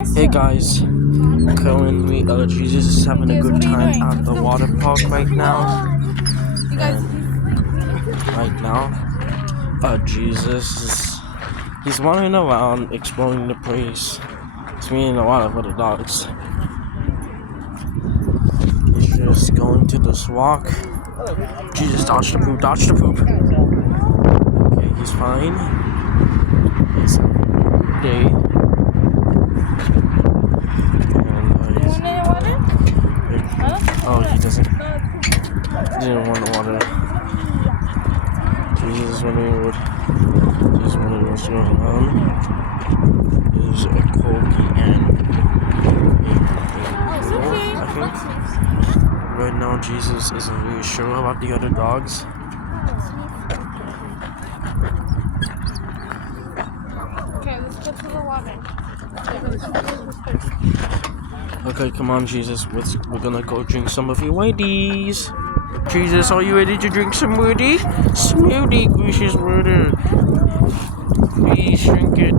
Hey guys, currently Jesus is having a good time at the water park right now. And right now, he's wandering around exploring the place. He's meeting a lot of other dogs. He's just going to this walk. Jesus, dodge the poop, dodge the poop. Okay, he's fine. He's having a good day. Oh, he doesn't. He didn't want water. Jesus is wondering what's going on. There's a corgi and a girl, I think. Right now, Jesus isn't really sure about the other dogs. Okay, let's get to the water. Okay, come on, Jesus. We're gonna go drink some of your Wheaties. Jesus, are you ready to drink some smoothie? Smoothie, gracious water. Please drink it.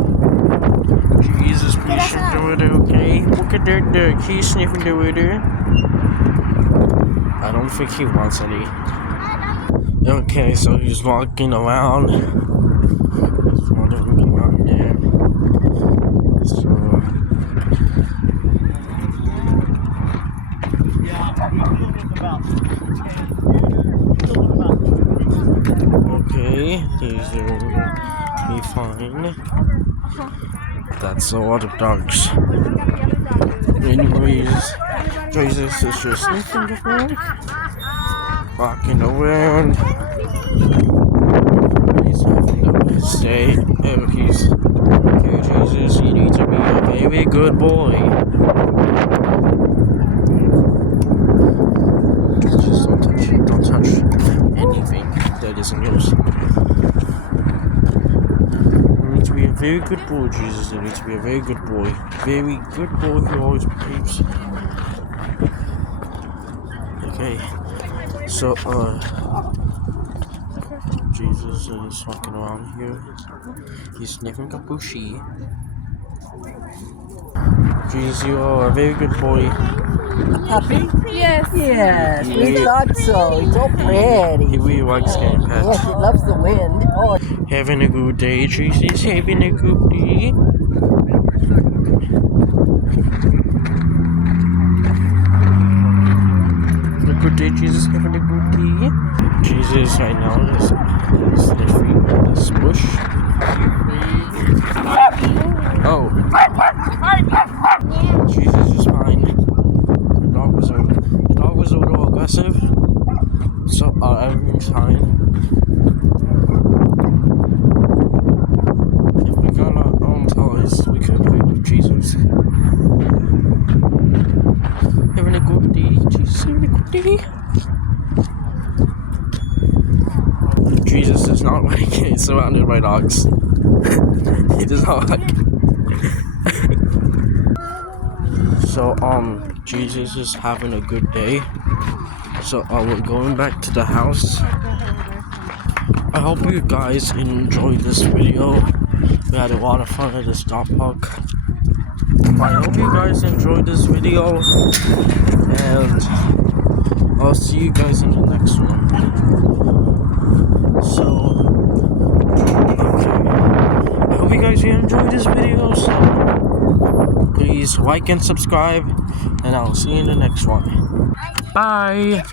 Jesus, please drink the water, okay? Look at that dog. He's sniffing the water. I don't think he wants any. Okay, so he's walking around. He's wandering around there. Okay, he's be fine. That's a lot of dogs. Anyways, Jesus is just sniffing around, walking around. He's having a best day. Okay, Jesus, you need to be a very good boy. Just don't touch anything that isn't yours. You need to be a very good boy, Jesus. You need to be a very good boy. Very good boy who always behaves. Okay, so, Jesus is walking around here. He's sniffing a bushy. Jesus, you are a very good boy. Happy? Yes. Yes, we thought so. It's so pretty. He really likes getting pet. Yes, it loves the wind. Oh, Having a good day, Jesus. Having a good day. A good day, Jesus. Having a good day. Jesus, right now is sniffing this bush. Oh. Jesus is fine. The dog was a little aggressive. So, everything's fine. If we got our own toys, we could play with Jesus. Having a good day, Jesus, having a good day. Jesus does not like getting surrounded by dogs. He does not like it. So, Jesus is having a good day. So, we're going back to the house. I hope you guys enjoyed this video. We had a lot of fun at this dog park. I hope you guys enjoyed this video. And I'll see you guys in the next one. So, okay. I hope you guys enjoyed this video. So, please like and subscribe. And I'll see you in the next one. Bye.